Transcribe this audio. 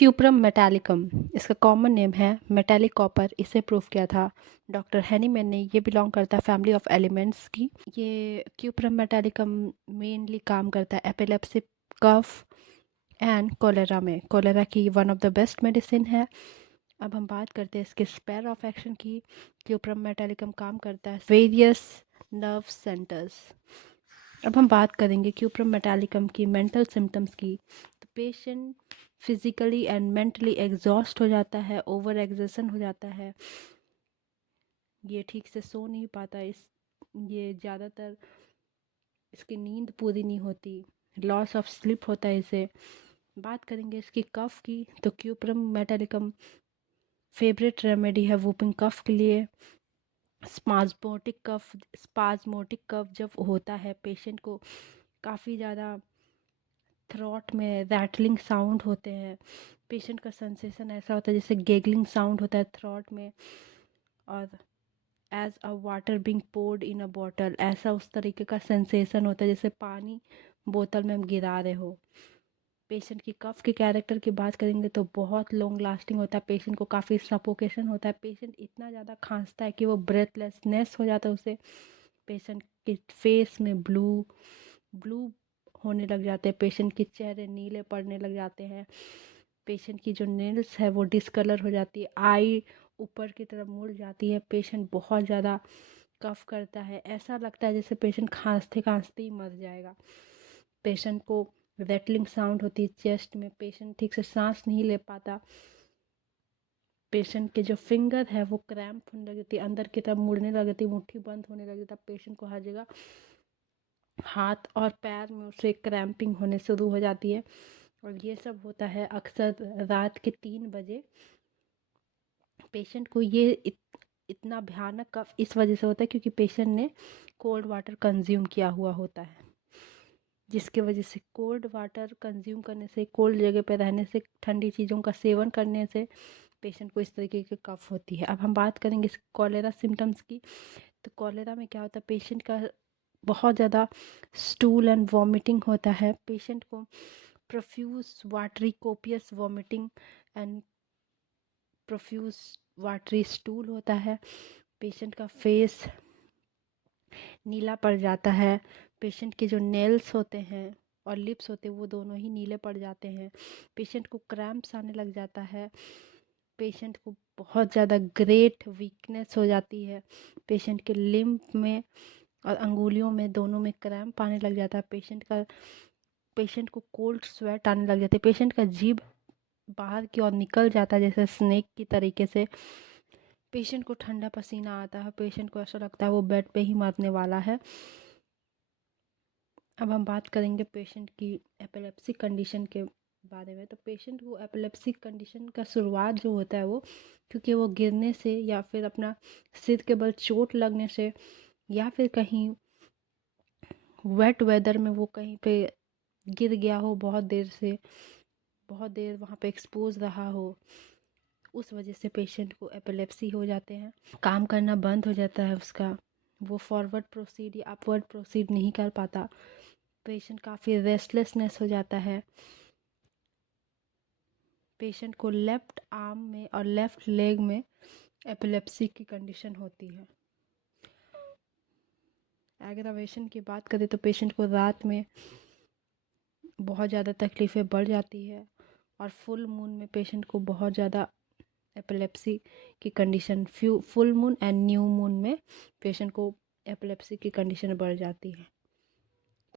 Cuprum metallicum इसका common name है metallic copper. इसे प्रूव किया था डॉक्टर हैनीमैन ने। ये बिलोंग करता है फैमिली ऑफ एलिमेंट्स की। ये क्यूप्रम मेटालिकम मेनली काम करता है एपिलेप्सी, कफ एंड कोलेरा में। कोलेरा की one of the best medicine है। अब हम बात करते हैं इसके स्पेयर ऑफ एक्शन की। क्यूप्रम मेटालिकम काम करता है वेरियस नर्व सेंटर्स। अब हम बात करेंगे क्यूप्रम मेटालिकम की मेंटल सिम्टम्स की। तो patient physically and mentally exhaust हो जाता है, ओवर एग्जर्शन हो जाता है, ये ठीक से सो नहीं पाता, ये ज़्यादातर इसकी नींद पूरी नहीं होती, लॉस ऑफ स्लीप होता है इसे। बात करेंगे इसकी कफ की। तो क्यूप्रम मेटालिकम फेवरेट रेमेडी है वूपिंग कफ के लिए। स्पाज्मोटिक कफ जब होता है पेशेंट को काफ़ी ज़्यादा थ्रॉट में रैटलिंग साउंड होते हैं। पेशेंट का सेंसेशन ऐसा होता है जैसे गेगलिंग साउंड होता है थ्रॉट में, और as a water being poured in a bottle, ऐसा उस तरीके का सेंसेशन होता है जैसे पानी बोतल में हम गिरा रहे हो। पेशेंट की कफ के कैरेक्टर की बात करेंगे तो बहुत लॉन्ग लास्टिंग होता है। पेशेंट को काफ़ी सफोकेशन होता है। पेशेंट इतना ज़्यादा खांसता है कि वो ब्रेथलेसनेस हो जाता है उसे। पेशेंट के फेस में ब्लू ब्लू होने लग जाते हैं। पेशेंट के चेहरे नीले पड़ने लग जाते हैं। पेशेंट की जो नेल्स है वो डिसकलर हो जाती है। आई ऊपर की तरफ मुड़ जाती है। पेशेंट बहुत ज़्यादा कफ करता है। ऐसा लगता है जैसे पेशेंट खांसते खांसते ही मर जाएगा। पेशेंट को रैटलिंग साउंड होती है चेस्ट में। पेशेंट ठीक से सांस नहीं ले पाता। पेशेंट के जो फिंगर है वो क्रैम्प होने लग जाती है, अंदर की तरफ मुड़ने लग जाती है, मुट्ठी बंद होने लग जाता है। पेशेंट को हर जगह हाथ और पैर में उसे क्रैम्पिंग होने शुरू हो जाती है। और ये सब होता है अक्सर रात के 3 बजे। पेशेंट को ये इतना भयानक कफ इस वजह से होता है क्योंकि पेशेंट ने कोल्ड वाटर कंज्यूम किया हुआ होता है, जिसके वजह से कोल्ड वाटर कंज्यूम करने से, कोल्ड जगह पर रहने से, ठंडी चीज़ों का सेवन करने से पेशेंट को इस तरीके की कफ होती है। अब हम बात करेंगे इस कॉलेरा सिम्टम्स की। तो कॉलेरा में क्या होता है, पेशेंट का बहुत ज़्यादा स्टूल एंड वॉमिटिंग होता है। पेशेंट को profuse watery copious vomiting and profuse watery stool होता है। पेशेंट का फेस नीला पड़ जाता है। पेशेंट के जो नेल्स होते हैं और लिप्स होते हैं वो दोनों ही नीले पड़ जाते हैं। पेशेंट को क्रैम्प्स आने लग जाता है। पेशेंट को बहुत ज़्यादा ग्रेट वीकनेस हो जाती है। पेशेंट के लिम्फ में और अंगुलियों में दोनों में क्रैम्प आने लग जाता है। पेशेंट को कोल्ड स्वेट आने लग जाते हैं। पेशेंट का जीभ बाहर की ओर निकल जाता है जैसे स्नेक की तरीके से। पेशेंट को ठंडा पसीना आता है। पेशेंट को ऐसा लगता है वो बेड पे ही मरने वाला है। अब हम बात करेंगे पेशेंट की एपिलेप्सी कंडीशन के बारे में। तो पेशेंट को एपिलेप्सी कंडीशन का शुरुआत जो होता है वो क्योंकि वो गिरने से या फिर अपना सिर के बल चोट लगने से या फिर कहीं वेट वेदर में वो कहीं पे गिर गया हो, बहुत देर वहाँ पे एक्सपोज रहा हो, उस वजह से पेशेंट को एपिलेप्सी हो जाते हैं। काम करना बंद हो जाता है उसका, वो फॉरवर्ड प्रोसीड या अपवर्ड प्रोसीड नहीं कर पाता। पेशेंट काफ़ी रेस्टलेसनेस हो जाता है। पेशेंट को लेफ्ट आर्म में और लेफ्ट लेग में एपिलेप्सी की कंडीशन होती है। एग्रावेशन की बात करें तो पेशेंट को रात में बहुत ज़्यादा तकलीफ़ें बढ़ जाती है और फुल मून में पेशेंट को बहुत ज़्यादा एपिलेप्सी की condition, full moon and new moon में पेशेंट को एपिलेप्सी की कंडीशन बढ़ जाती है।